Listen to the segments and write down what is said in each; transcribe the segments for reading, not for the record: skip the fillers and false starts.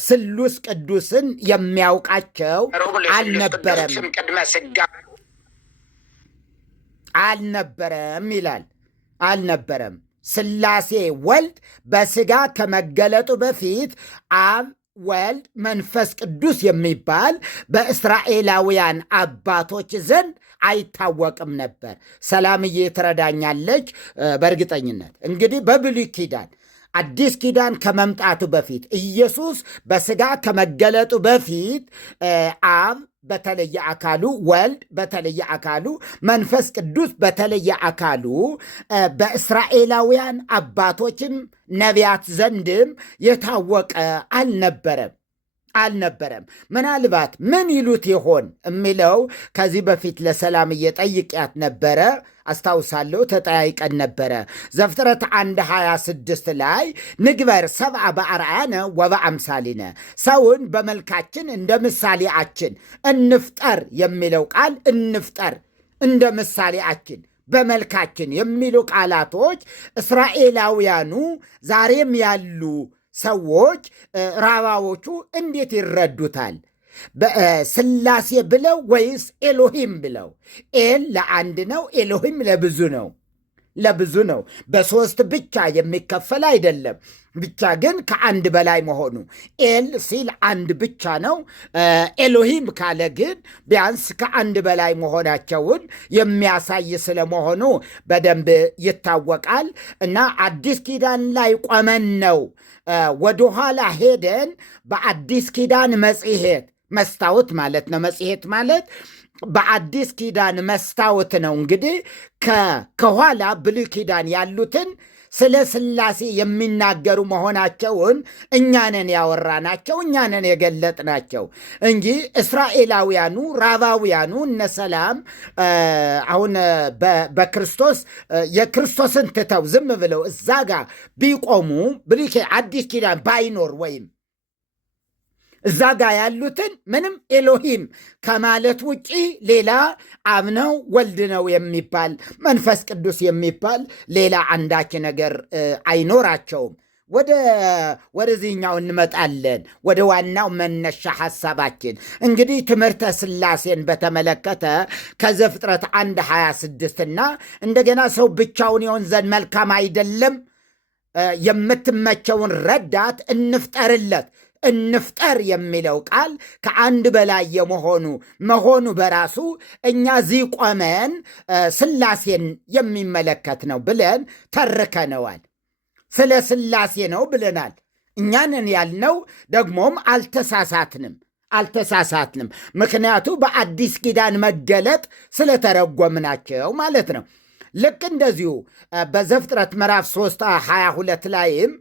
ስሉስ ቅዱስን የሚያውቃቸው አልነበረም ይላል። አልነበረም። ሥላሴ ወልድ በሥጋ ከመገለጡ በፊት አብ፣ ወልድ፣ መንፈስ ቅዱስ የሚባል በእስራኤላውያን አባቶች ዘንድ አይታወቅም ነበር። ሰላምዬ ትረዳኛለች በእርግጠኝነት። እንግዲህ በብሉይ ኪዳን አዲስ ኪዳን ከመምጣቱ በፊት ኢየሱስ በሥጋ ከመገለጡ በፊት አብ በተለየ አካሉ፣ ወልድ በተለየ አካሉ፣ መንፈስ ቅዱስ በተለየ አካሉ በእስራኤላውያን አባቶችም ነቢያት ዘንድም የታወቀ አልነበረም። ምናልባት ምን ይሉት ይሆን የሚለው ከዚህ በፊት ለሰላምዬ ጠይቄያት ነበረ። አስታውሳለሁ፣ ተጠያይቀን ነበረ። ዘፍጥረት 1:26 ላይ ንግበር ሰብአ በአርአያነ ወበአምሳሊነ፣ ሰውን በመልካችን እንደ ምሳሌአችን እንፍጠር የሚለው ቃል እንፍጠር፣ እንደ ምሳሌአችን፣ በመልካችን የሚሉ ቃላቶች እስራኤላውያኑ ዛሬም ያሉ ሰዎች ራባዎቹ እንዴት ይረዱታል? ሥላሴ ብለው ወይስ ኤሎሂም ብለው? ኤል ለአንድ ነው፣ ኤሎሂም ለብዙ ነው። በሦስት ብቻ የሚከፈል አይደለም። ብቻ ግን ከአንድ በላይ መሆኑ። ኤል ሲል አንድ ብቻ ነው። ኤሎሂም ካለ ግን ቢያንስ ከአንድ በላይ መሆናቸውን የሚያሳይ ስለመሆኑ በደንብ ይታወቃል። እና አዲስ ኪዳን ላይ ቆመን ነው ወደኋላ ሄደን በአዲስ ኪዳን መጽሔት መስታወት ማለት ነው። መጽሔት ማለት በአዲስ ኪዳን መስታወት ነው። እንግዲህ ከኋላ ብሉይ ኪዳን ያሉትን ስለ ሥላሴ የሚናገሩ መሆናቸውን እኛንን ያወራናቸው፣ እኛንን የገለጥናቸው እንጂ እስራኤላውያኑ ራባውያኑ እነ ሰላም አሁን በክርስቶስ የክርስቶስን ትተው ዝም ብለው እዛ ጋር ቢቆሙ አዲስ ኪዳን ባይኖር ወይም እዛ ጋር ያሉትን ምንም ኤሎሂም ከማለት ውጪ ሌላ አብ ነው፣ ወልድ ነው የሚባል መንፈስ ቅዱስ የሚባል ሌላ አንዳች ነገር አይኖራቸውም። ወደዚህኛው እንመጣለን። ወደ ዋናው መነሻ ሐሳባችን እንግዲህ ትምህርተ ሥላሴን በተመለከተ ከዘፍጥረት 1:26 እና እንደገና ሰው ብቻውን ይሆን ዘንድ መልካም አይደለም፣ የምትመቸውን ረዳት እንፍጠርለት። እንፍጠር የሚለው ቃል ከአንድ በላይ መሆኑ በራሱ እኛ እዚህ ቆመን ሥላሴን የሚመለከት ነው ብለን ተርከነዋል። ስለ ሥላሴ ነው ብለናል። እኛንን ያልነው ደግሞም አልተሳሳትንም። ምክንያቱ በአዲስ ኪዳን መገለጥ ስለተረጎምናቸው ማለት ነው። ልክ እንደዚሁ በዘፍጥረት ምዕራፍ 3:22 ላይም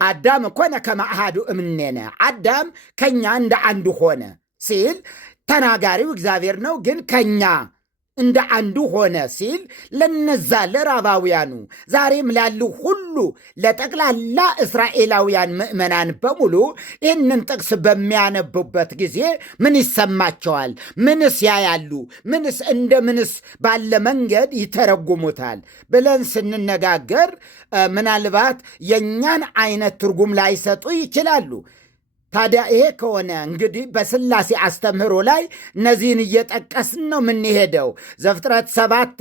አዳም ኮነ ከመ አሐዱ እምኔነ፣ አዳም ከኛ እንደ አንዱ ሆነ ሲል ተናጋሪው እግዚአብሔር ነው፣ ግን ከኛ እንደ አንዱ ሆነ ሲል ለነዛ ለራባውያኑ ዛሬም ላሉ ሁሉ ለጠቅላላ እስራኤላውያን ምዕመናን በሙሉ ይህንን ጥቅስ በሚያነቡበት ጊዜ ምን ይሰማቸዋል? ምንስ ያያሉ? ምንስ ባለ መንገድ ይተረጉሙታል ብለን ስንነጋገር ምናልባት የእኛን አይነት ትርጉም ላይሰጡ ይችላሉ። ታዲያ ይሄ ከሆነ እንግዲህ በሥላሴ አስተምህሮ ላይ እነዚህን እየጠቀስን ነው የምንሄደው። ዘፍጥረት 7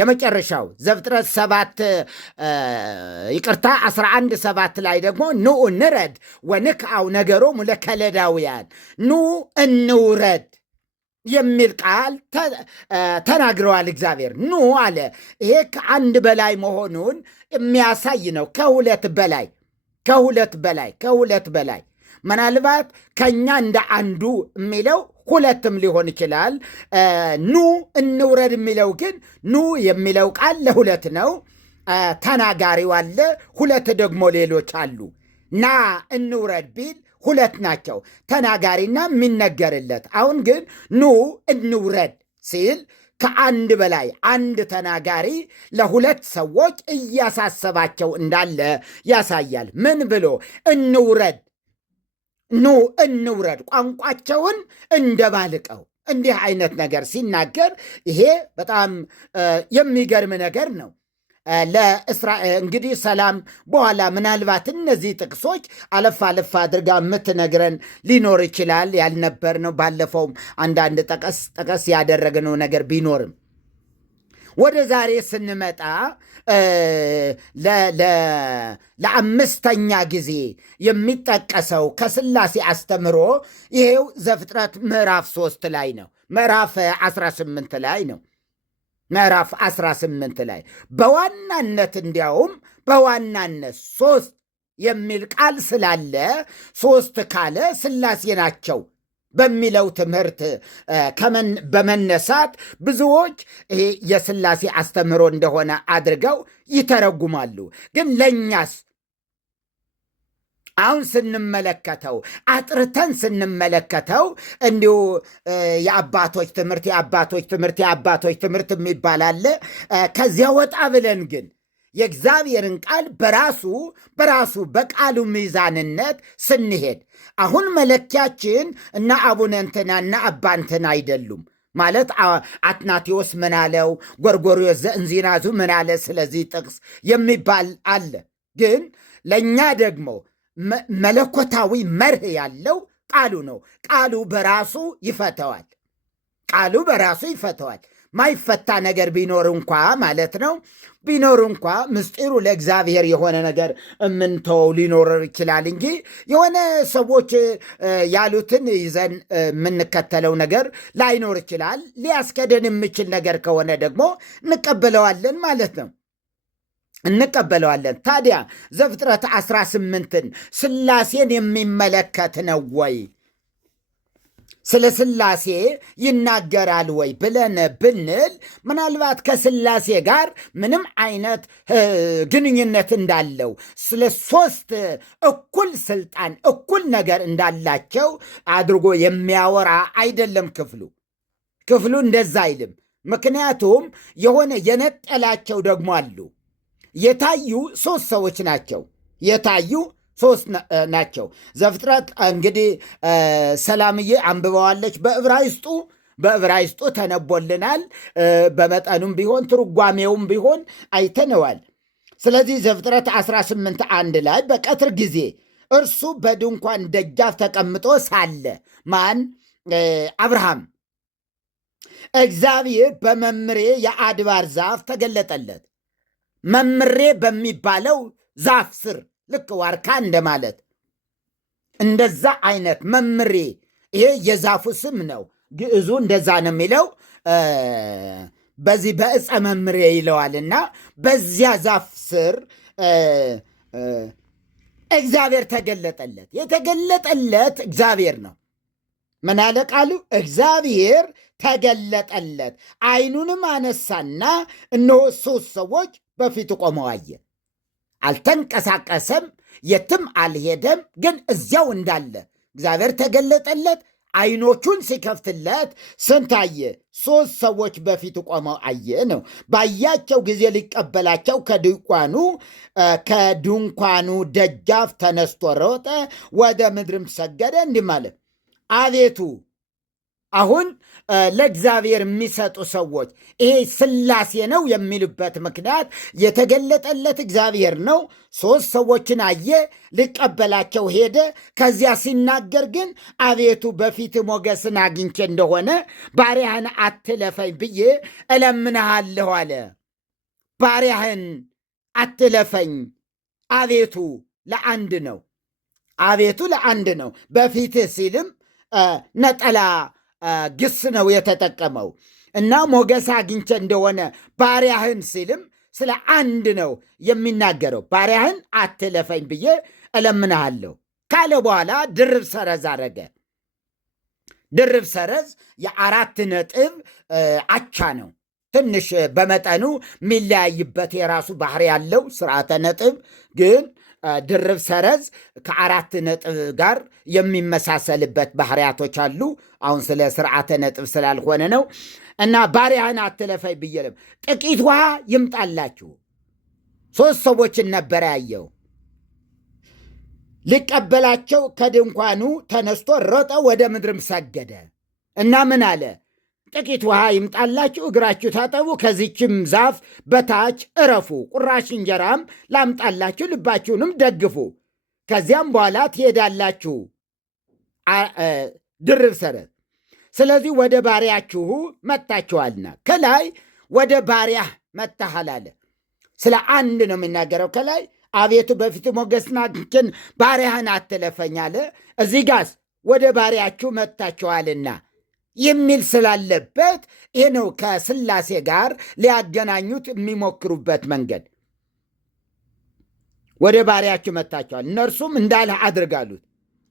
የመጨረሻው ዘፍጥረት 11:7 ላይ ደግሞ ኑ እንረድ ወንክአው ነገሮሙ ለከለዳውያን፣ ኑ እንውረድ የሚል ቃል ተናግረዋል። እግዚአብሔር ኑ አለ። ይሄ ከአንድ በላይ መሆኑን የሚያሳይ ነው። ከሁለት በላይ ምናልባት ከኛ እንደ አንዱ የሚለው ሁለትም ሊሆን ይችላል። ኑ እንውረድ የሚለው ግን ኑ የሚለው ቃል ለሁለት ነው። ተናጋሪው አለ፣ ሁለት ደግሞ ሌሎች አሉ። ና እንውረድ ቢል ሁለት ናቸው፣ ተናጋሪና የሚነገርለት። አሁን ግን ኑ እንውረድ ሲል ከአንድ በላይ አንድ ተናጋሪ ለሁለት ሰዎች እያሳሰባቸው እንዳለ ያሳያል። ምን ብሎ እንውረድ? ኑ እንውረድ። ቋንቋቸውን እንደባልቀው እንዲህ አይነት ነገር ሲናገር ይሄ በጣም የሚገርም ነገር ነው። ለእስራኤል እንግዲህ ሰላም በኋላ ምናልባት እነዚህ ጥቅሶች አለፍ አለፍ አድርጋ የምትነግረን ሊኖር ይችላል። ያልነበርነው ባለፈውም አንዳንድ ጠቀስ ያደረግነው ነገር ቢኖርም ወደ ዛሬ ስንመጣ ለአምስተኛ ጊዜ የሚጠቀሰው ከሥላሴ አስተምሮ ይሄው ዘፍጥረት ምዕራፍ 3 ላይ ነው። ምዕራፍ 18 ላይ ነው። ምዕራፍ 18 ላይ በዋናነት እንዲያውም በዋናነት 3 የሚል ቃል ስላለ 3 ካለ ሥላሴ ናቸው በሚለው ትምህርት በመነሳት ብዙዎች ይሄ የሥላሴ አስተምህሮ እንደሆነ አድርገው ይተረጉማሉ። ግን ለእኛስ አሁን ስንመለከተው አጥርተን ስንመለከተው እንዲሁ የአባቶች ትምህርት የሚባል አለ። ከዚያ ወጣ ብለን ግን የእግዚአብሔርን ቃል በራሱ በቃሉ ሚዛንነት ስንሄድ አሁን መለኪያችን እና አቡነ እንትና እና አባ እንትና አይደሉም። ማለት አትናቴዎስ ምን አለው፣ ጎርጎርዮስ ዘእንዚናዙ ምን አለ ስለዚህ ጥቅስ የሚባል አለ። ግን ለእኛ ደግሞ መለኮታዊ መርህ ያለው ቃሉ ነው። ቃሉ በራሱ ይፈተዋል። ማይፈታ ነገር ቢኖር እንኳ ማለት ነው ምስጢሩ ለእግዚአብሔር የሆነ ነገር የምንተወው ሊኖር ይችላል እንጂ የሆነ ሰዎች ያሉትን ይዘን የምንከተለው ነገር ላይኖር ይችላል። ሊያስከደን የሚችል ነገር ከሆነ ደግሞ እንቀበለዋለን ማለት ነው። ታዲያ ዘፍጥረት 18ን ሥላሴን የሚመለከት ነው ወይ? ስለ ሥላሴ ይናገራል ወይ ብለን ብንል ምናልባት ከሥላሴ ጋር ምንም አይነት ግንኙነት እንዳለው ስለ 3 እኩል ስልጣን እኩል ነገር እንዳላቸው አድርጎ የሚያወራ አይደለም ክፍሉ እንደዛ አይልም። ምክንያቱም የሆነ የነጠላቸው ደግሞ አሉ። የታዩ 3 ሰዎች ናቸው። 3 ናቸው። ዘፍጥረት እንግዲህ ሰላምዬ አንብበዋለች። በዕብራይስጡ ተነቦልናል። በመጠኑም ቢሆን ትርጓሜውም ቢሆን አይተነዋል። ስለዚህ ዘፍጥረት 18:1 ላይ በቀትር ጊዜ እርሱ በድንኳን ደጃፍ ተቀምጦ ሳለ ማን? አብርሃም እግዚአብሔር በመምሬ የአድባር ዛፍ ተገለጠለት። መምሬ በሚባለው ዛፍ ስር ልክ ዋርካ እንደማለት እንደዛ አይነት መምሬ፣ ይሄ የዛፉ ስም ነው። ግዕዙ እንደዛ ነው የሚለው። በዚህ በዕፀ መምሬ ይለዋልና በዚያ ዛፍ ስር እግዚአብሔር ተገለጠለት። የተገለጠለት እግዚአብሔር ነው። ምን አለ ቃሉ? እግዚአብሔር ተገለጠለት። ዓይኑንም አነሳና እነሆ 3 ሰዎች በፊቱ ቆመው አየ። አልተንቀሳቀሰም፣ የትም አልሄደም። ግን እዚያው እንዳለ እግዚአብሔር ተገለጠለት። ዓይኖቹን ሲከፍትለት ስንት አየ? 3 ሰዎች በፊቱ ቆመው አየ ነው። ባያቸው ጊዜ ሊቀበላቸው ከድንኳኑ ደጃፍ ተነስቶ ሮጠ፣ ወደ ምድርም ሰገደ፣ እንዲህ ማለት አቤቱ አሁን ለእግዚአብሔር የሚሰጡ ሰዎች ይሄ ሥላሴ ነው የሚሉበት ምክንያት የተገለጠለት እግዚአብሔር ነው። 3 ሰዎችን አየ፣ ሊቀበላቸው ሄደ። ከዚያ ሲናገር ግን አቤቱ በፊት ሞገስን አግኝቼ እንደሆነ ባሪያህን አትለፈኝ ብዬ እለምንሃለሁ አለ። ባሪያህን አትለፈኝ። አቤቱ ለአንድ ነው። በፊትህ ሲልም ነጠላ ግስ ነው የተጠቀመው እና ሞገስ አግኝቼ እንደሆነ ባሪያህን ሲልም ስለ አንድ ነው የሚናገረው። ባሪያህን አትለፈኝ ብዬ እለምንሃለሁ ካለ በኋላ ድርብ ሰረዝ አረገ። ድርብ ሰረዝ የ4 ነጥብ አቻ ነው። ትንሽ በመጠኑ የሚለያይበት የራሱ ባህሪ ያለው ስርዓተ ነጥብ ግን ድርብ ሰረዝ ከ4 ነጥብ ጋር የሚመሳሰልበት ባህሪያቶች አሉ። አሁን ስለ ስርዓተ ነጥብ ስላልሆነ ነው። እና ባሪያህን አትለፈኝ ብዬ ጥቂት ውሃ ይምጣላችሁ። 3 ሰዎችን ነበረ ያየው። ሊቀበላቸው ከድንኳኑ ተነስቶ ሮጠ፣ ወደ ምድርም ሰገደ እና ምን አለ? ጥቂት ውሃ ይምጣላችሁ፣ እግራችሁ ታጠቡ፣ ከዚችም ዛፍ በታች እረፉ፣ ቁራሽ እንጀራም ላምጣላችሁ፣ ልባችሁንም ደግፉ፣ ከዚያም በኋላ ትሄዳላችሁ። ድርብ ሰረዝ። ስለዚህ ወደ ባሪያችሁ መጥታችኋልና። ከላይ ወደ ባሪያህ መጥተሃል አለ። ስለ አንድ ነው የሚናገረው። ከላይ አቤቱ በፊት ሞገስን አግኝቼን ባሪያህን አትለፈኝ አለ። እዚህ ጋስ ወደ ባሪያችሁ መጥታችኋልና የሚል ስላለበት ይህ ነው ከስላሴ ጋር ሊያገናኙት የሚሞክሩበት መንገድ። ወደ ባሪያችሁ መጥታችኋል፣ እነርሱም እንዳልህ አድርጋሉት።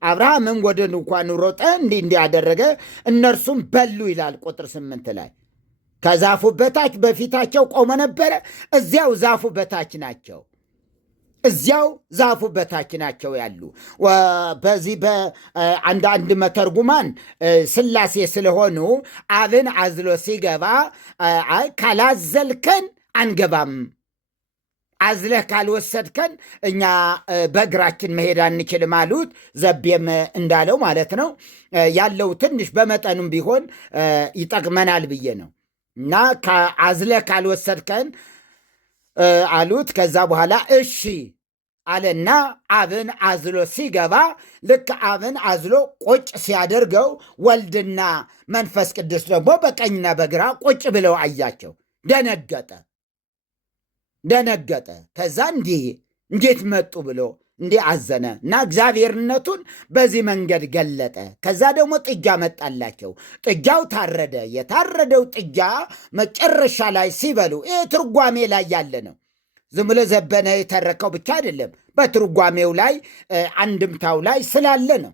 አብርሃምም ወደ ድንኳኑ ሮጠ፣ እንዲህ ያደረገ፣ እነርሱም በሉ ይላል ቁጥር 8 ላይ። ከዛፉ በታች በፊታቸው ቆመ ነበረ። እዚያው ዛፉ በታች ናቸው። እዚያው ዛፉ በታች ናቸው ያሉ። በዚህ በአንዳንድ መተርጉማን ስላሴ ስለሆኑ አብን አዝሎ ሲገባ ካላዘልከን አንገባም፣ አዝለህ ካልወሰድከን እኛ በእግራችን መሄድ አንችልም አሉት። ዘቤም እንዳለው ማለት ነው። ያለው ትንሽ በመጠኑም ቢሆን ይጠቅመናል ብዬ ነው። እና አዝለህ ካልወሰድከን አሉት። ከዛ በኋላ እሺ አለና አብን አዝሎ ሲገባ ልክ አብን አዝሎ ቁጭ ሲያደርገው ወልድና መንፈስ ቅዱስ ደግሞ በቀኝና በግራ ቁጭ ብለው አያቸው። ደነገጠ። ከዛ እንዴት መጡ ብሎ እንዲህ አዘነ እና እግዚአብሔርነቱን በዚህ መንገድ ገለጠ። ከዛ ደግሞ ጥጃ መጣላቸው። ጥጃው ታረደ። የታረደው ጥጃ መጨረሻ ላይ ሲበሉ ይህ ትርጓሜ ላይ ያለ ነው። ዝም ብሎ ዘበነ የተረከው ብቻ አይደለም፣ በትርጓሜው ላይ አንድምታው ላይ ስላለ ነው።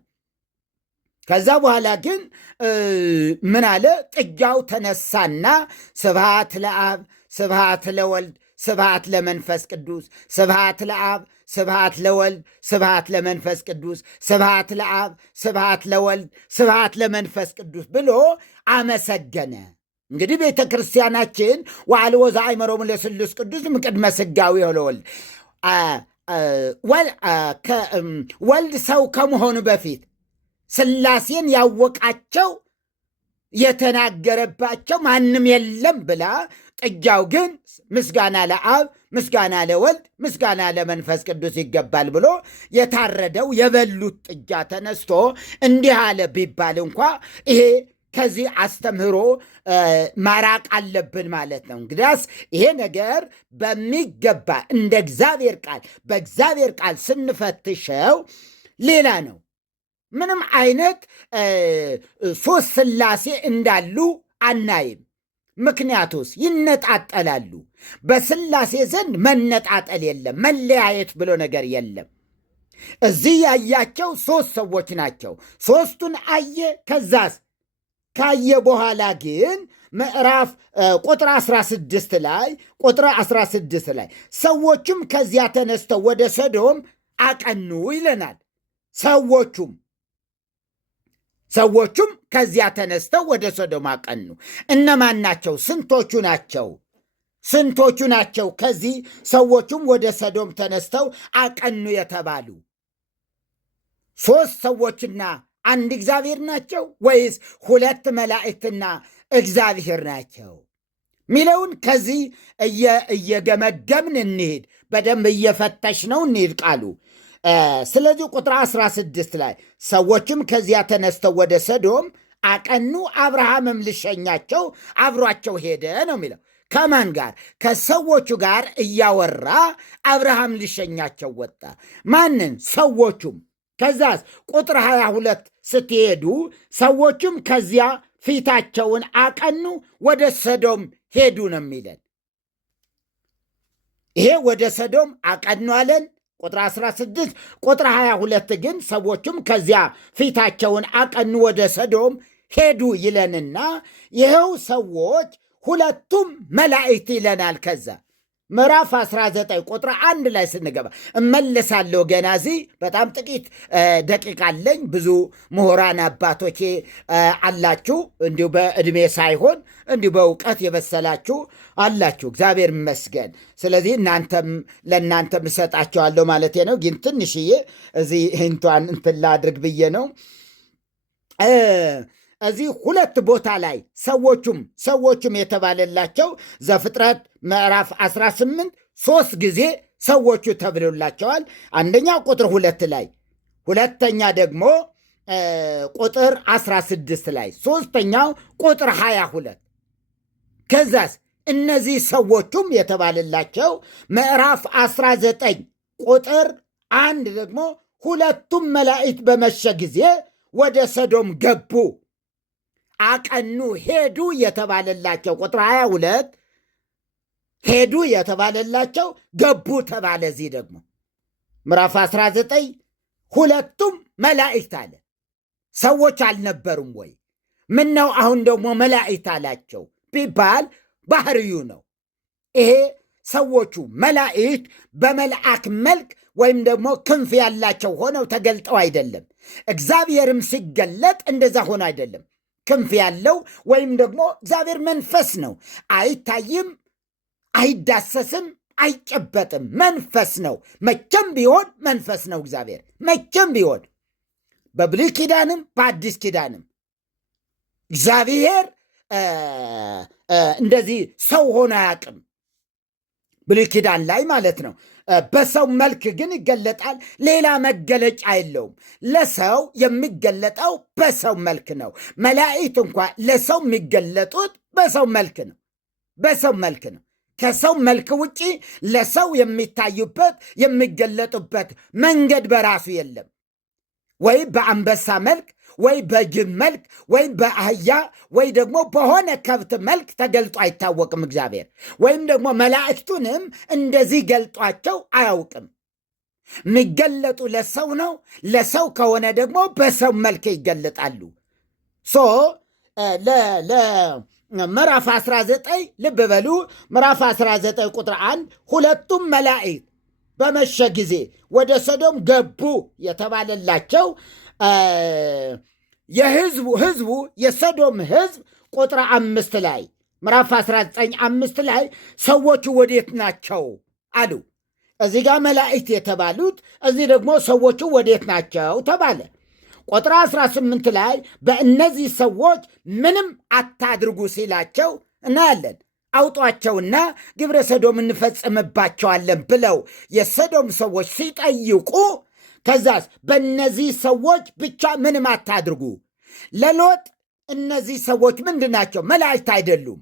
ከዛ በኋላ ግን ምን አለ? ጥጃው ተነሳና ስብሐት ለአብ ስብሐት ለወልድ ስብሐት ለመንፈስ ቅዱስ፣ ስብሐት ለአብ ስብሐት ለወልድ ስብሐት ለመንፈስ ቅዱስ፣ ስብሐት ለአብ ስብሐት ለወልድ ስብሐት ለመንፈስ ቅዱስ ብሎ አመሰገነ። እንግዲህ ቤተ ክርስቲያናችን ወአልቦ ዘአእመሮሙ ለስሉስ ቅዱስ እምቅድመ ሥጋዌ ለወልድ፣ ወልድ ሰው ከመሆኑ በፊት ስላሴን ያወቃቸው የተናገረባቸው ማንም የለም ብላ፣ ጥጃው ግን ምስጋና ለአብ ምስጋና ለወልድ ምስጋና ለመንፈስ ቅዱስ ይገባል ብሎ የታረደው የበሉት ጥጃ ተነስቶ እንዲህ አለ ቢባል እንኳ ይሄ ከዚህ አስተምህሮ ማራቅ አለብን ማለት ነው። እንግዲያስ ይሄ ነገር በሚገባ እንደ እግዚአብሔር ቃል በእግዚአብሔር ቃል ስንፈትሸው ሌላ ነው። ምንም አይነት ሶስት ስላሴ እንዳሉ አናይም። ምክንያቱስ ይነጣጠላሉ። በስላሴ ዘንድ መነጣጠል የለም፣ መለያየት ብሎ ነገር የለም። እዚህ ያያቸው ሶስት ሰዎች ናቸው። ሶስቱን አየ። ከዛስ ካየ በኋላ ግን ምዕራፍ ቁጥር 16 ላይ ሰዎቹም ከዚያ ተነስተው ወደ ሰዶም አቀኑ ይለናል። ሰዎቹም ከዚያ ተነስተው ወደ ሶዶም አቀኑ። እነማን ናቸው? ስንቶቹ ናቸው? ከዚህ ሰዎቹም ወደ ሰዶም ተነስተው አቀኑ የተባሉ ሶስት ሰዎችና አንድ እግዚአብሔር ናቸው ወይስ ሁለት መላእክትና እግዚአብሔር ናቸው ሚለውን ከዚህ እየገመገምን እንሂድ። በደንብ እየፈተሽ ነው እንሂድ ቃሉ። ስለዚህ ቁጥር 16 ላይ ሰዎችም ከዚያ ተነስተው ወደ ሰዶም አቀኑ፣ አብርሃምም ልሸኛቸው አብሯቸው ሄደ ነው የሚለው። ከማን ጋር? ከሰዎቹ ጋር እያወራ አብርሃም ልሸኛቸው ወጣ። ማንን? ሰዎቹም። ከዛስ ቁጥር 22 ስትሄዱ ሰዎቹም ከዚያ ፊታቸውን አቀኑ ወደ ሰዶም ሄዱ ነው የሚለን። ይሄ ወደ ሰዶም አቀኑ አለን ቁጥር 16። ቁጥር 22 ግን ሰዎቹም ከዚያ ፊታቸውን አቀኑ ወደ ሰዶም ሄዱ ይለንና ይኸው ሰዎች ሁለቱም መላእክት ይለናል። ከዛ ምዕራፍ 19 ቁጥር 1 ላይ ስንገባ እመለሳለሁ። ገና እዚህ በጣም ጥቂት ደቂቃ አለኝ። ብዙ ምሁራን አባቶቼ አላችሁ፣ እንዲሁ በዕድሜ ሳይሆን እንዲሁ በእውቀት የበሰላችሁ አላችሁ። እግዚአብሔር ይመስገን። ስለዚህ ለእናንተም እሰጣቸዋለሁ ማለት ነው። ግን ትንሽዬ እዚህ እንትን ላድርግ ብዬ ነው። እዚህ ሁለት ቦታ ላይ ሰዎቹም የተባለላቸው ዘፍጥረት ምዕራፍ 18 3 ጊዜ ሰዎቹ ተብሎላቸዋል። አንደኛ ቁጥር 2 ላይ፣ ሁለተኛ ደግሞ ቁጥር 16 ላይ፣ ሶስተኛው ቁጥር 22። ከዛስ እነዚህ ሰዎቹም የተባለላቸው ምዕራፍ 19 ቁጥር 1 ደግሞ ሁለቱም መላእክት በመሸ ጊዜ ወደ ሰዶም ገቡ፣ አቀኑ፣ ሄዱ የተባለላቸው ቁጥር 22 ሄዱ የተባለላቸው ገቡ ተባለ። እዚህ ደግሞ ምዕራፍ 19 ሁለቱም መላእክት አለ። ሰዎች አልነበሩም ወይ? ምን ነው አሁን ደግሞ መላእክት አላቸው ቢባል ባህርዩ ነው። ይሄ ሰዎቹ መላእክት በመልአክ መልክ ወይም ደግሞ ክንፍ ያላቸው ሆነው ተገልጠው አይደለም። እግዚአብሔርም ሲገለጥ እንደዛ ሆነ አይደለም። ክንፍ ያለው ወይም ደግሞ እግዚአብሔር መንፈስ ነው። አይታይም፣ አይዳሰስም፣ አይጨበጥም። መንፈስ ነው። መቼም ቢሆን መንፈስ ነው እግዚአብሔር። መቼም ቢሆን በብሉይ ኪዳንም በአዲስ ኪዳንም እግዚአብሔር እንደዚህ ሰው ሆኖ አያውቅም። ብሉይ ኪዳን ላይ ማለት ነው። በሰው መልክ ግን ይገለጣል። ሌላ መገለጫ የለውም። ለሰው የሚገለጠው በሰው መልክ ነው። መላእክት እንኳ ለሰው የሚገለጡት በሰው መልክ ነው። በሰው መልክ ነው። ከሰው መልክ ውጪ ለሰው የሚታዩበት የሚገለጡበት መንገድ በራሱ የለም። ወይ በአንበሳ መልክ ወይ በጅብ መልክ ወይ በአህያ ወይ ደግሞ በሆነ ከብት መልክ ተገልጦ አይታወቅም እግዚአብሔር። ወይም ደግሞ መላእክቱንም እንደዚህ ገልጧቸው አያውቅም። የሚገለጡ ለሰው ነው። ለሰው ከሆነ ደግሞ በሰው መልክ ይገለጣሉ። ምዕራፍ 19 ልብ በሉ። ምዕራፍ 19 ቁጥር 1 ሁለቱም መላእክት በመሸ ጊዜ ወደ ሰዶም ገቡ የተባለላቸው ህዝቡ የሰዶም ህዝብ ቁጥር 5 ላይ ምዕራፍ 19 5 ላይ ሰዎቹ ወዴት ናቸው አሉ። እዚህ ጋር መላእክት የተባሉት፣ እዚህ ደግሞ ሰዎቹ ወዴት ናቸው ተባለ። ቁጥር 18 ላይ በእነዚህ ሰዎች ምንም አታድርጉ ሲላቸው እናያለን። አውጧቸውና ግብረ ሰዶም እንፈጽምባቸዋለን ብለው የሰዶም ሰዎች ሲጠይቁ፣ ከዛስ በእነዚህ ሰዎች ብቻ ምንም አታድርጉ። ለሎጥ እነዚህ ሰዎች ምንድን ናቸው? መላእክት አይደሉም፣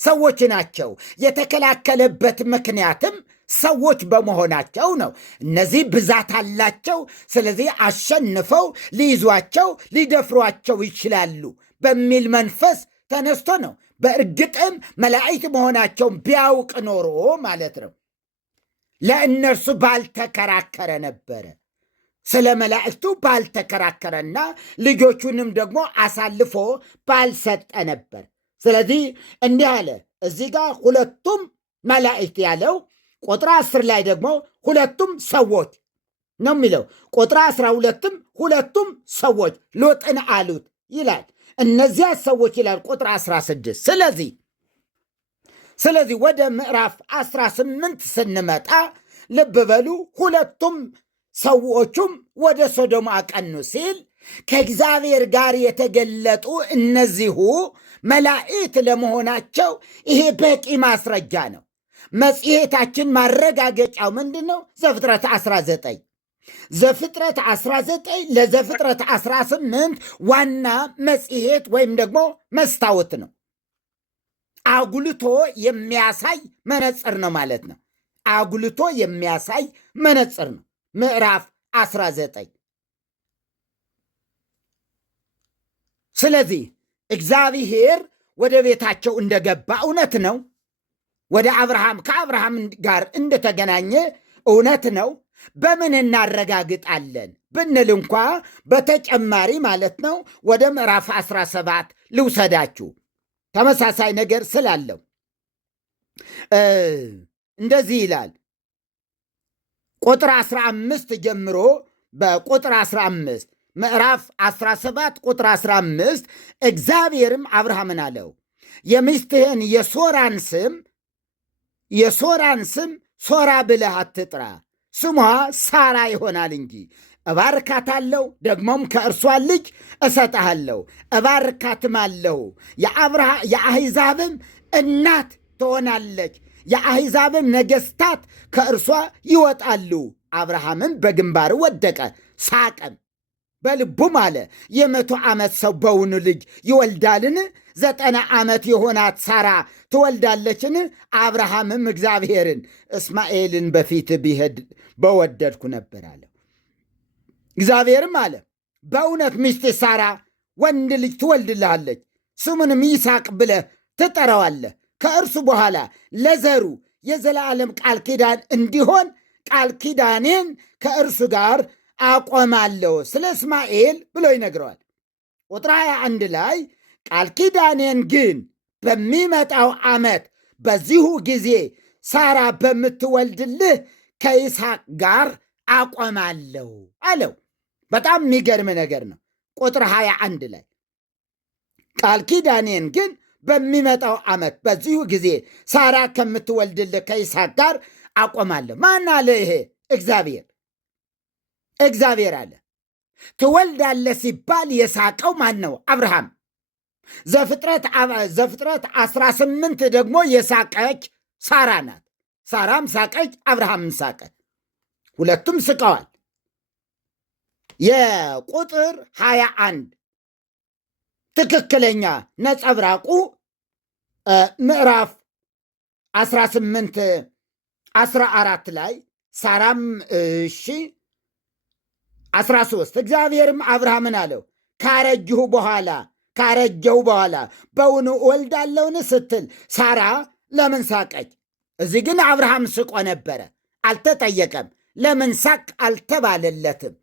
ሰዎች ናቸው። የተከላከለበት ምክንያትም ሰዎች በመሆናቸው ነው። እነዚህ ብዛት አላቸው፣ ስለዚህ አሸንፈው ሊይዟቸው ሊደፍሯቸው ይችላሉ በሚል መንፈስ ተነስቶ ነው። በእርግጥም መላእክት መሆናቸውን ቢያውቅ ኖሮ ማለት ነው ለእነርሱ ባልተከራከረ ነበረ። ስለ መላእክቱ ባልተከራከረና ልጆቹንም ደግሞ አሳልፎ ባልሰጠ ነበር። ስለዚህ እንዲህ አለ። እዚህ ጋር ሁለቱም መላእክት ያለው ቁጥር 10 ላይ ደግሞ ሁለቱም ሰዎች ነው የሚለው። ቁጥር 12ም ሁለቱም ሰዎች ሎጥን አሉት ይላል። እነዚያ ሰዎች ይላል ቁጥር 16። ስለዚህ ወደ ምዕራፍ 18 ስንመጣ ልብ በሉ። ሁለቱም ሰዎቹም ወደ ሶዶም አቀኑ ሲል ከእግዚአብሔር ጋር የተገለጡ እነዚሁ መላእክት ለመሆናቸው ይሄ በቂ ማስረጃ ነው። መጽሔታችን ማረጋገጫው ምንድን ነው? ዘፍጥረት 19 ዘፍጥረት 19 ለዘፍጥረት 18 ዋና መጽሔት ወይም ደግሞ መስታወት ነው። አጉልቶ የሚያሳይ መነጽር ነው ማለት ነው። አጉልቶ የሚያሳይ መነጽር ነው ምዕራፍ 19። ስለዚህ እግዚአብሔር ወደ ቤታቸው እንደገባ እውነት ነው። ወደ አብርሃም ከአብርሃም ጋር እንደተገናኘ እውነት ነው። በምን እናረጋግጣለን ብንል እንኳ በተጨማሪ ማለት ነው ወደ ምዕራፍ 17 ልውሰዳችሁ። ተመሳሳይ ነገር ስላለው እንደዚህ ይላል። ቁጥር 15 ጀምሮ በቁጥር 15 ምዕራፍ 17 ቁጥር 15 እግዚአብሔርም አብርሃምን አለው የሚስትህን የሶራን ስም ሶራ ብለህ አትጥራ፣ ስሟ ሳራ ይሆናል እንጂ እባርካታለሁ፣ ደግሞም ከእርሷ ልጅ እሰጥሃለሁ፣ እባርካትማለሁ፣ የአሕዛብም እናት ትሆናለች፣ የአሕዛብም ነገሥታት ከእርሷ ይወጣሉ። አብርሃምም በግንባሩ ወደቀ፣ ሳቀም፣ በልቡም አለ፣ የ100 ዓመት ሰው በውኑ ልጅ ይወልዳልን? 90 ዓመት የሆናት ሳራ ትወልዳለችን? አብርሃምም እግዚአብሔርን እስማኤልን በፊት ቢሄድ በወደድኩ ነበር አለ። እግዚአብሔርም አለ፣ በእውነት ሚስቴ ሳራ ወንድ ልጅ ትወልድልሃለች፣ ስሙንም ይስሐቅ ብለህ ትጠራዋለህ። ከእርሱ በኋላ ለዘሩ የዘላለም ቃል ኪዳን እንዲሆን ቃል ኪዳኔን ከእርሱ ጋር አቆማለሁ ስለ እስማኤል ብሎ ይነግረዋል። ቁጥር 21 ላይ ቃል ኪዳኔን ግን በሚመጣው ዓመት በዚሁ ጊዜ ሳራ በምትወልድልህ ከይስሐቅ ጋር አቆማለሁ አለው። በጣም የሚገርም ነገር ነው። ቁጥር 21 ላይ ቃል ኪዳኔን ግን በሚመጣው ዓመት በዚሁ ጊዜ ሳራ ከምትወልድልህ ከይስሐቅ ጋር አቆማለሁ። ማን አለ ይሄ? እግዚአብሔር አለ። ትወልዳለህ ሲባል የሳቀው ማን ነው? አብርሃም። ዘፍጥረት 18 ደግሞ የሳቀች ሳራ ናት። ሳራም ሳቀች፣ አብርሃምም ሳቀ። ሁለቱም ስቀዋል። የቁጥር 21 ትክክለኛ ነጸብራቁ ምዕራፍ 18 14 ላይ ሳራም 13 እግዚአብሔርም አብርሃምን አለው ካረጀው በኋላ በውኑ እወልዳለሁን ስትል ሳራ ለምን ሳቀች? እዚህ ግን አብርሃም ስቆ ነበረ፣ አልተጠየቀም። ለምን ሳቅ አልተባለለትም።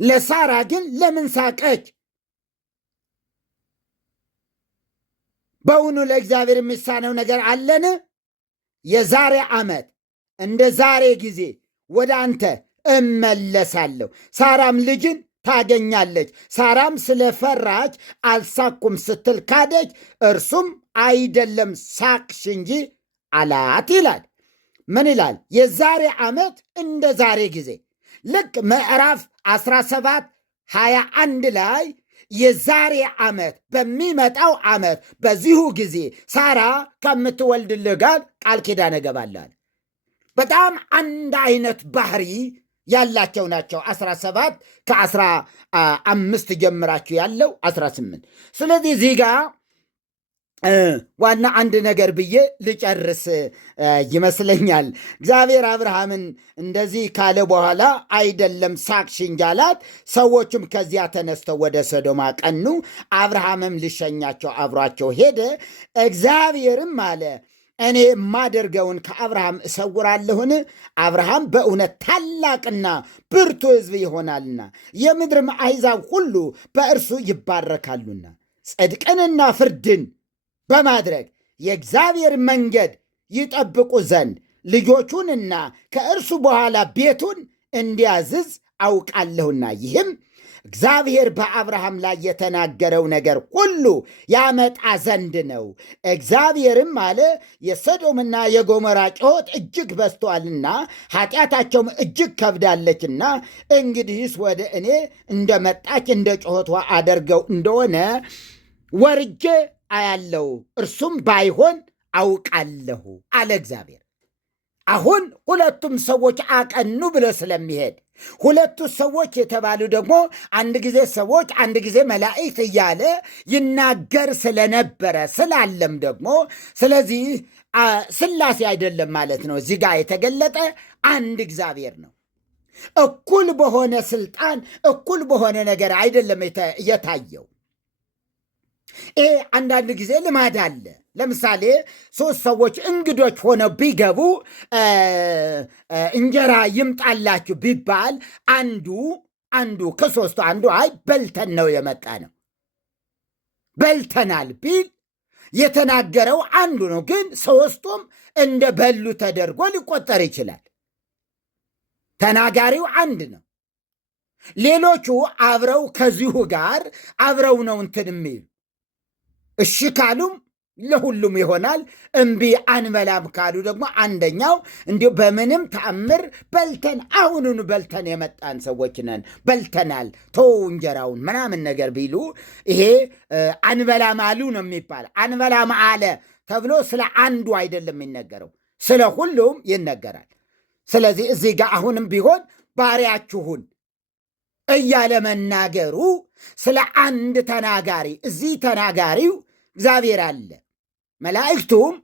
ለሳራ ግን ለምን ሳቀች? በውኑ ለእግዚአብሔር የሚሳነው ነገር አለን? የዛሬ ዓመት እንደ ዛሬ ጊዜ ወደ አንተ እመለሳለሁ፣ ሳራም ልጅን ታገኛለች። ሳራም ስለፈራች አልሳኩም ስትል ካደች። እርሱም አይደለም ሳቅሽ እንጂ አላት ይላል። ምን ይላል? የዛሬ ዓመት እንደ ዛሬ ጊዜ። ልክ ምዕራፍ 17 21 ላይ የዛሬ ዓመት በሚመጣው ዓመት በዚሁ ጊዜ ሳራ ከምትወልድልህ ጋር ቃል ኪዳን እገባለሁ። በጣም አንድ አይነት ባህሪ ያላቸው ናቸው። 17 ከ15 ጀምራችሁ ያለው 18። ስለዚህ እዚህ ጋር ዋና አንድ ነገር ብዬ ልጨርስ ይመስለኛል። እግዚአብሔር አብርሃምን እንደዚህ ካለ በኋላ አይደለም ሳቅሽ እንጂ አላት። ሰዎቹም ከዚያ ተነስተው ወደ ሰዶም አቀኑ። አብርሃምም ሊሸኛቸው አብሯቸው ሄደ። እግዚአብሔርም አለ እኔ የማደርገውን ከአብርሃም እሰውራለሁን? አብርሃም በእውነት ታላቅና ብርቱ ሕዝብ ይሆናልና የምድርም አሕዛብ ሁሉ በእርሱ ይባረካሉና ጽድቅንና ፍርድን በማድረግ የእግዚአብሔር መንገድ ይጠብቁ ዘንድ ልጆቹንና ከእርሱ በኋላ ቤቱን እንዲያዝዝ አውቃለሁና ይህም እግዚአብሔር በአብርሃም ላይ የተናገረው ነገር ሁሉ ያመጣ ዘንድ ነው። እግዚአብሔርም አለ የሰዶምና የጎሞራ ጩኸት እጅግ በዝቶአልና ኃጢአታቸውም እጅግ ከብዳለችና እንግዲህስ ወደ እኔ እንደመጣች እንደ ጩኸቷ አደርገው እንደሆነ ወርጄ አያለው፣ እርሱም ባይሆን አውቃለሁ አለ እግዚአብሔር። አሁን ሁለቱም ሰዎች አቀኑ ብሎ ስለሚሄድ ሁለቱ ሰዎች የተባሉ ደግሞ አንድ ጊዜ ሰዎች አንድ ጊዜ መላእክት እያለ ይናገር ስለነበረ ስላለም ደግሞ ስለዚህ ሥላሴ አይደለም ማለት ነው። እዚህ ጋር የተገለጠ አንድ እግዚአብሔር ነው። እኩል በሆነ ስልጣን እኩል በሆነ ነገር አይደለም የታየው። ይሄ አንዳንድ ጊዜ ልማድ አለ። ለምሳሌ 3 ሰዎች እንግዶች ሆነው ቢገቡ እንጀራ ይምጣላችሁ ቢባል አንዱ ከ3ቱ አንዱ አይ በልተን ነው የመጣ ነው በልተናል ቢል የተናገረው አንዱ ነው፣ ግን 3ቱም እንደ በሉ ተደርጎ ሊቆጠር ይችላል። ተናጋሪው አንድ ነው። ሌሎቹ አብረው ከዚሁ ጋር አብረው ነው እንትን የሚሉ እሺ ካሉም ለሁሉም ይሆናል። እምቢ አንበላም ካሉ ደግሞ አንደኛው እንዲሁ በምንም ተአምር በልተን አሁኑኑ በልተን የመጣን ሰዎች ነን፣ በልተናል፣ ተው እንጀራውን ምናምን ነገር ቢሉ ይሄ አንበላም አሉ ነው የሚባል። አንበላም አለ ተብሎ ስለ አንዱ አይደለም የሚነገረው፣ ስለ ሁሉም ይነገራል። ስለዚህ እዚህ ጋር አሁንም ቢሆን ባሪያችሁን እያለ መናገሩ ስለ አንድ ተናጋሪ፣ እዚህ ተናጋሪው እግዚአብሔር አለ። መላእክቱም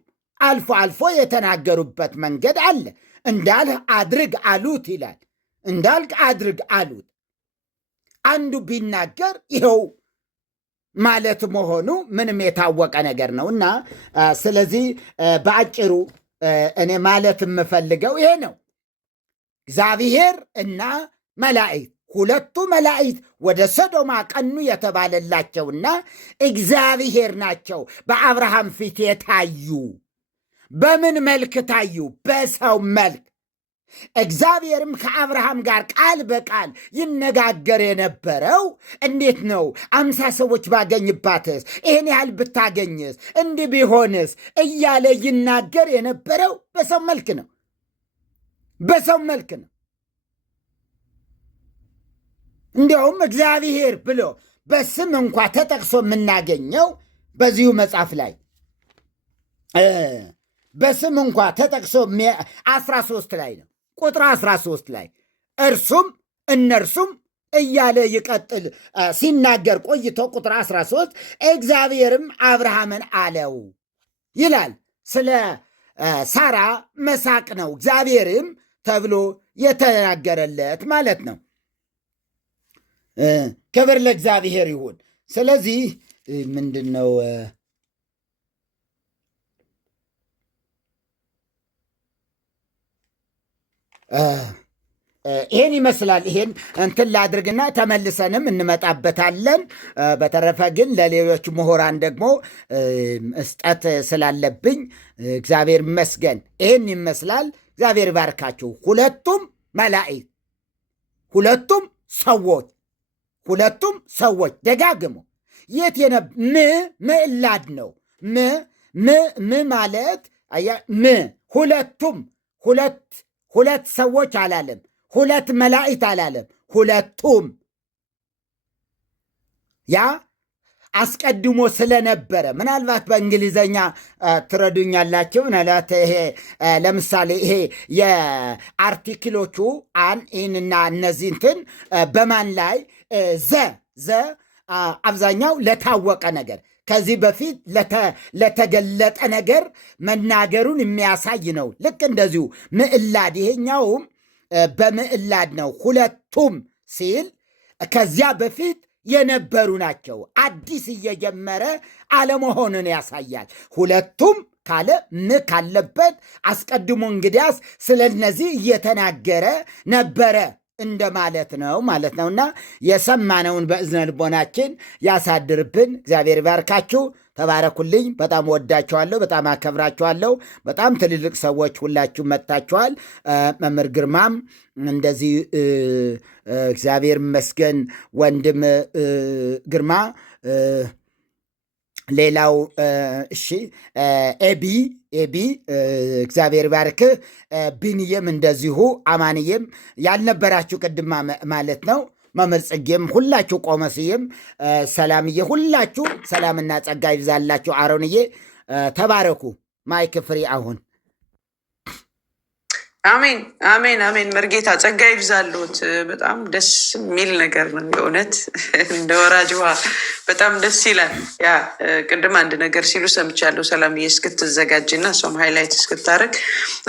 አልፎ አልፎ የተናገሩበት መንገድ አለ። እንዳልህ አድርግ አሉት ይላል። እንዳልክ አድርግ አሉት። አንዱ ቢናገር ይኸው ማለት መሆኑ ምንም የታወቀ ነገር ነው እና ስለዚህ በአጭሩ እኔ ማለት የምፈልገው ይሄ ነው። እግዚአብሔር እና መላእክት፣ ሁለቱ መላእክት ወደ ሰዶም ቀኑ የተባለላቸውና እግዚአብሔር ናቸው በአብርሃም ፊት የታዩ። በምን መልክ ታዩ? በሰው መልክ። እግዚአብሔርም ከአብርሃም ጋር ቃል በቃል ይነጋገር የነበረው እንዴት ነው? 50 ሰዎች ባገኝባትስ፣ ይህን ያህል ብታገኝስ፣ እንዲህ ቢሆንስ እያለ ይናገር የነበረው በሰው መልክ ነው። በሰው መልክ ነው። እንዲያውም እግዚአብሔር ብሎ በስም እንኳ ተጠቅሶ የምናገኘው በዚሁ መጽሐፍ ላይ በስም እንኳ ተጠቅሶ 13 ላይ ነው። ቁጥር 13 ላይ እርሱም እነርሱም እያለ ይቀጥል ሲናገር ቆይቶ ቁጥር 13 እግዚአብሔርም አብርሃምን አለው ይላል። ስለ ሳራ መሳቅ ነው እግዚአብሔርም ተብሎ የተናገረለት ማለት ነው። ክብር ለእግዚአብሔር ይሁን። ስለዚህ ምንድን ነው ይሄን ይመስላል። ይሄን እንትን ላድርግና ተመልሰንም እንመጣበታለን። በተረፈ ግን ለሌሎች ምሁራን ደግሞ መስጠት ስላለብኝ እግዚአብሔር ይመስገን። ይሄን ይመስላል። እግዚአብሔር ይባርካችሁ። ሁለቱም መላእክት፣ ሁለቱም ሰዎች ደጋግሞ የት ምዕላድ ነው። ም ማለት ሁለቱም ሁለት ሰዎች አላለም። ሁለት መላእክት አላለም። ሁለቱም ያ አስቀድሞ ስለነበረ ምናልባት በእንግሊዘኛ ትረዱኛላችሁ። ምናልባት ይሄ ለምሳሌ ይሄ የአርቲክሎቹ ኢንና እነዚህ እንትን በማን ላይ ዘ አብዛኛው ለታወቀ ነገር ከዚህ በፊት ለተገለጠ ነገር መናገሩን የሚያሳይ ነው። ልክ እንደዚሁ ምዕላድ፣ ይሄኛውም በምዕላድ ነው። ሁለቱም ሲል ከዚያ በፊት የነበሩ ናቸው። አዲስ እየጀመረ አለመሆኑን ያሳያል። ሁለቱም ካለ ካለበት አስቀድሞ እንግዲያስ ስለነዚህ እየተናገረ ነበረ እንደማለት ነው ማለት ነውና የሰማነውን በእዝነ ልቦናችን ያሳድርብን። እግዚአብሔር ይባርካችሁ። ተባረኩልኝ። በጣም ወዳችኋለሁ። በጣም አከብራችኋለሁ። በጣም ትልልቅ ሰዎች ሁላችሁ መጥታችኋል። መምህር ግርማም እንደዚህ እግዚአብሔር ይመስገን። ወንድም ግርማ፣ ሌላው እሺ፣ ኤቢ እግዚአብሔር ባርክህ። ቢንዬም እንደዚሁ፣ አማንዬም ያልነበራችሁ ቅድማ ማለት ነው። መምህር ጽጌም ሁላችሁ፣ ቆመስዬም፣ ሰላምዬ፣ ሁላችሁ ሰላምና ጸጋ ይብዛላችሁ። አሮንዬ ተባረኩ። ማይክ ፍሪ አሁን። አሜን አሜን አሜን። መርጌታ ጸጋ ይብዛልዎት። በጣም ደስ የሚል ነገር ነው የእውነት እንደ ወራጅ ውሃ በጣም ደስ ይላል። ያ ቅድም አንድ ነገር ሲሉ ሰምቻለሁ። ሰላምዬ እስክትዘጋጅና እሷም ሃይላይት እስክታደርግ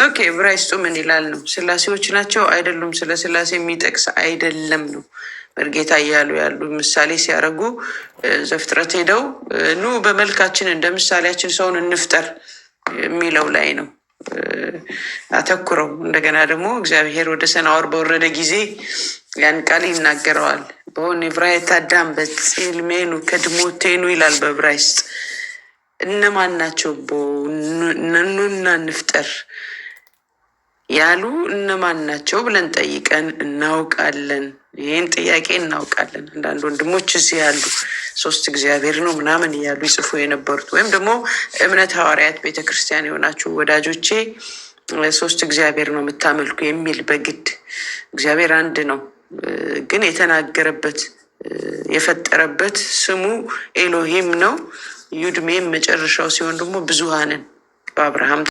ኦኬ። ዕብራይስጡ ምን ይላል ነው? ስላሴዎች ናቸው አይደሉም? ስለ ስላሴ የሚጠቅስ አይደለም ነው መርጌታ እያሉ ያሉ ምሳሌ ሲያደርጉ ዘፍጥረት ሄደው ኑ በመልካችን እንደ ምሳሌያችን ሰውን እንፍጠር የሚለው ላይ ነው አተኩረው። እንደገና ደግሞ እግዚአብሔር ወደ ሰናዖር በወረደ ጊዜ ያን ቃል ይናገረዋል። በሆነ ዕብራይት አዳም በጽልሜኑ ከድሞቴኑ ይላል በዕብራይስጥ። እነማን ናቸው ኑና እንፍጠር ያሉ እነማን ናቸው ብለን ጠይቀን እናውቃለን። ይህን ጥያቄ እናውቃለን። አንዳንድ ወንድሞች እዚህ ያሉ ሶስት እግዚአብሔር ነው ምናምን እያሉ ይጽፉ የነበሩት ወይም ደግሞ እምነት ሐዋርያት ቤተክርስቲያን የሆናችሁ ወዳጆቼ ሶስት እግዚአብሔር ነው የምታመልኩ የሚል በግድ እግዚአብሔር አንድ ነው ግን የተናገረበት የፈጠረበት ስሙ ኤሎሂም ነው። ዩድሜም መጨረሻው ሲሆን ደግሞ ብዙሃንን በአብርሃም